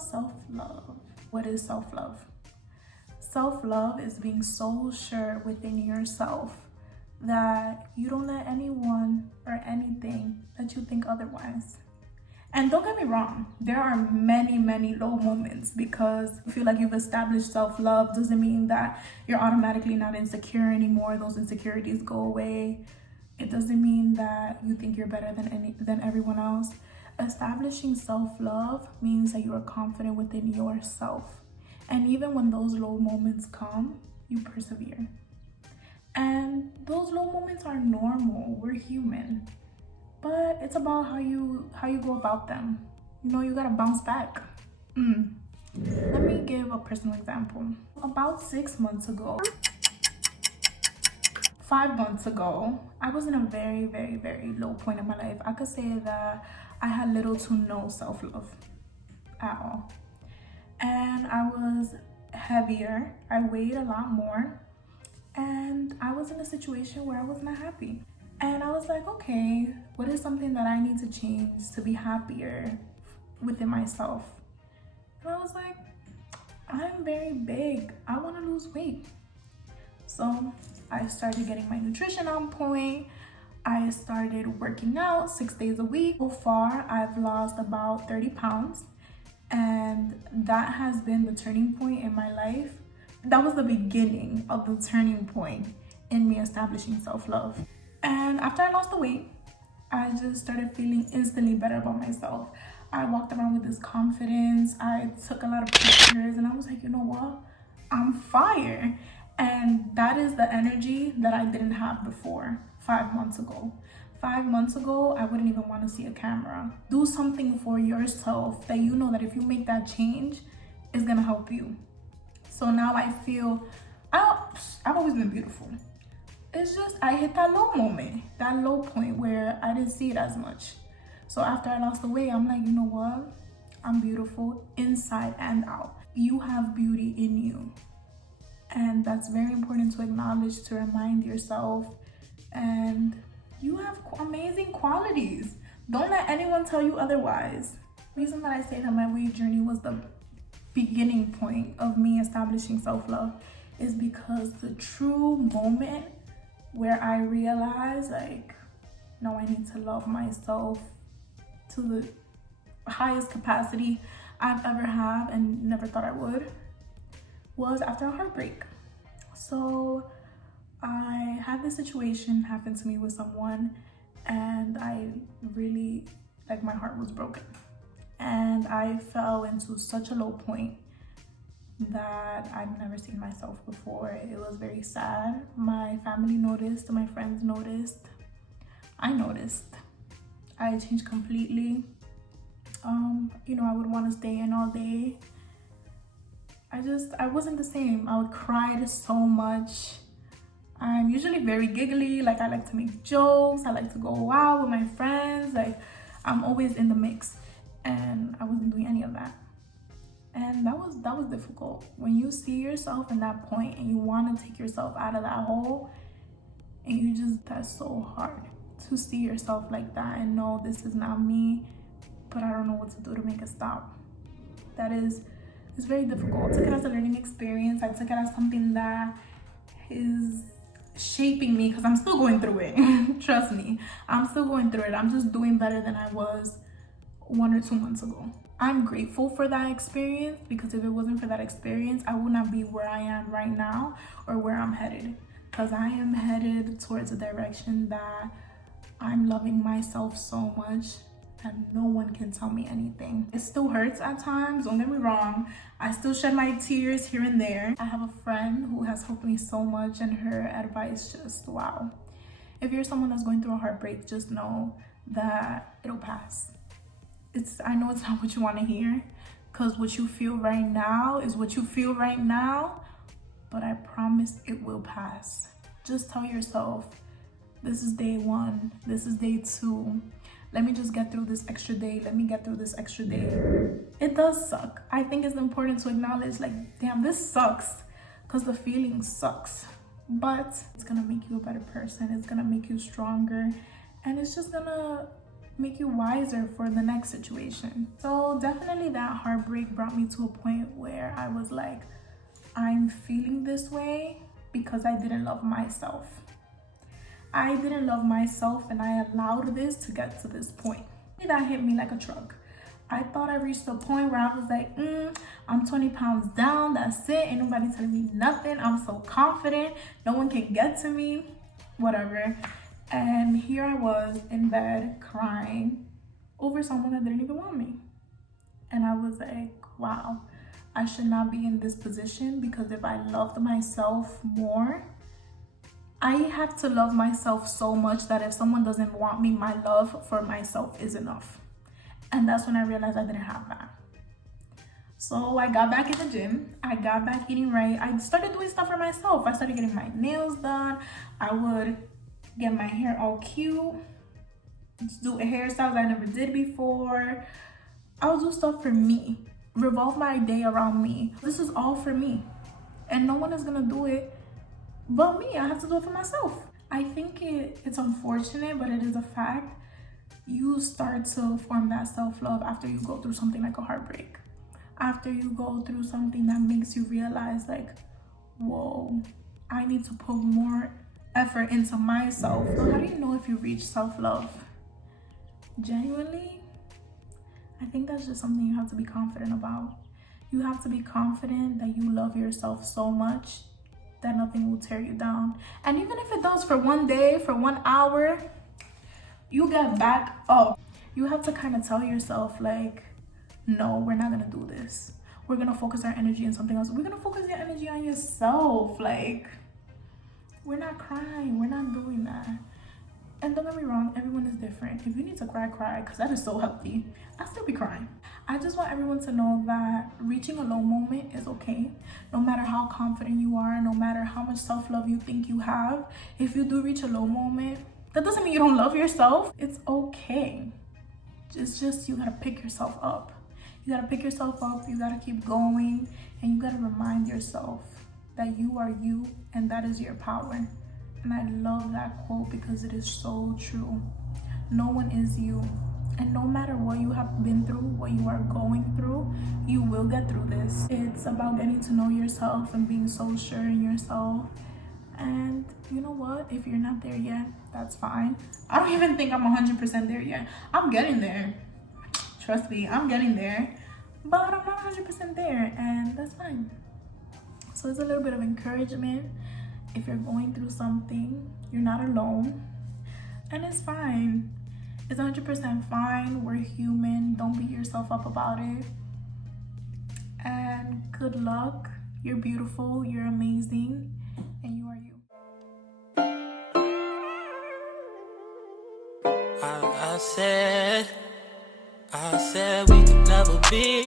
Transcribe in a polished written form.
about self-love. What is self-love? Self-love is being so sure within yourself that you don't let anyone or anything let you think otherwise. And don't get me wrong, there are many low moments, because you feel like you've established self-love doesn't mean that you're automatically not insecure anymore. Those insecurities go away. It doesn't mean that you think you're better than everyone else. Establishing self-love means that you are confident within yourself. And even when those low moments come, you persevere. And those low moments are normal. We're human. But it's about how you go about them. You know, you gotta bounce back. Let me give a personal example. About 6 months ago, 5 months ago, I was in a very low point in my life. I could say that I had little to no self-love at all. And I was heavier. I weighed a lot more. And I was in a situation where I was not happy. And I was like, okay, what is something that I need to change to be happier within myself? And I was like, I'm very big. I want to lose weight. So I started getting my nutrition on point. I started working out 6 days a week. So far, I've lost about 30 pounds. And that has been the turning point in my life. That was the beginning of the turning point in me establishing self-love. And after I lost the weight, I just started feeling instantly better about myself. I walked around with this confidence. I took a lot of pictures and I was like, you know what? I'm fire. And that is the energy that I didn't have before 5 months ago. 5 months ago, I wouldn't even want to see a camera. Do something for yourself that you know that if you make that change, it's gonna help you. So now I feel, I've always been beautiful. It's just, I hit that low moment, that low point where I didn't see it as much. So after I lost the weight, I'm like, you know what? I'm beautiful inside and out. You have beauty in you. And that's very important to acknowledge, to remind yourself. And you have amazing qualities. Don't let anyone tell you otherwise. The reason that I say that my weight journey was the beginning point of me establishing self-love is because the true moment where I realized, like, no, I need to love myself to the highest capacity I've ever had and never thought I would, was after a heartbreak. So I had this situation happen to me with someone, and I really, like, my heart was broken. And I fell into such a low point that I've never seen myself before. It was very sad. My family noticed, my friends noticed, I noticed. I changed completely. You know, I would want to stay in all day. I wasn't the same. I would cry so much. I'm usually very giggly. Like, I like to make jokes. I like to go out with my friends. Like, I'm always in the mix. And I wasn't doing any of that. And that was difficult. When you see yourself in that point and you want to take yourself out of that hole, and that's so hard to see yourself like that and know this is not me, but I don't know what to do to make it stop. It's very difficult. I took it as a learning experience. I took it as something that is shaping me, because I'm still going through it. Trust me, I'm still going through it. I'm just doing better than I was 1 or 2 months ago. I'm grateful for that experience, because if it wasn't for that experience, I would not be where I am right now or where I'm headed, because I am headed towards a direction that I'm loving myself so much and no one can tell me anything. It still hurts at times, don't get me wrong. I still shed my tears here and there. I have a friend who has helped me so much, and her advice just, wow. If you're someone that's going through a heartbreak, just know that it'll pass. I know it's not what you want to hear, because what you feel right now is what you feel right now, but I promise it will pass. Just tell yourself, this is day 1, this is day 2. Let me just get through this extra day. Let me get through this extra day. It does suck. I think it's important to acknowledge, like, damn, this sucks, because the feeling sucks. But it's gonna make you a better person. It's gonna make you stronger. And it's just gonna make you wiser for the next situation. So definitely that heartbreak brought me to a point where I was like, I'm feeling this way because I didn't love myself. I didn't love myself, and I allowed this to get to this point. That hit me like a truck. I thought I reached a point where I was like, I'm 20 pounds down, that's it, ain't nobody telling me nothing, I'm so confident, no one can get to me, whatever. And here I was in bed crying over someone that didn't even want me. And I was like, wow, I should not be in this position, because if I loved myself more, I have to love myself so much that if someone doesn't want me, my love for myself is enough. And that's when I realized I didn't have that. So I got back in the gym. I got back eating right. I started doing stuff for myself. I started getting my nails done. I would get my hair all cute, do a hairstyle that I never did before. I would do stuff for me, revolve my day around me. This is all for me. And no one is gonna do it but me. I have to do it for myself. I think it's unfortunate, but it is a fact. You start to form that self-love after you go through something like a heartbreak. After you go through something that makes you realize like, whoa, I need to put more effort into myself. So how do you know if you reach self-love? Genuinely, I think that's just something you have to be confident about. You have to be confident that you love yourself so much that nothing will tear you down. And even if it does for one day, for 1 hour, you get back up. You have to kind of tell yourself like, no, we're not gonna do this. We're gonna focus our energy on something else. We're gonna focus your energy on yourself. Like, we're not crying, we're not doing that. And don't get me wrong, everyone is different. If you need to cry, cry, because that is so healthy. I'll still be crying. I just want everyone to know that reaching a low moment is okay. No matter how confident you are, no matter how much self-love you think you have, if you do reach a low moment, that doesn't mean you don't love yourself. It's okay. It's just you gotta pick yourself up. You gotta pick yourself up, you gotta keep going, and you gotta remind yourself that you are you and that is your power. And I love that quote because it is so true. No one is you. And no matter what you have been through, what you are going through, you will get through this. It's about getting to know yourself and being so sure in yourself. And you know what? If you're not there yet, that's fine. I don't even think I'm 100% there yet. I'm getting there. Trust me, I'm getting there. But I'm not 100% there, and that's fine. So it's a little bit of encouragement. If you're going through something, you're not alone. And it's fine. It's 100% fine. We're human. Don't beat yourself up about it. And good luck. You're beautiful. You're amazing. And you are you. I said we could never be.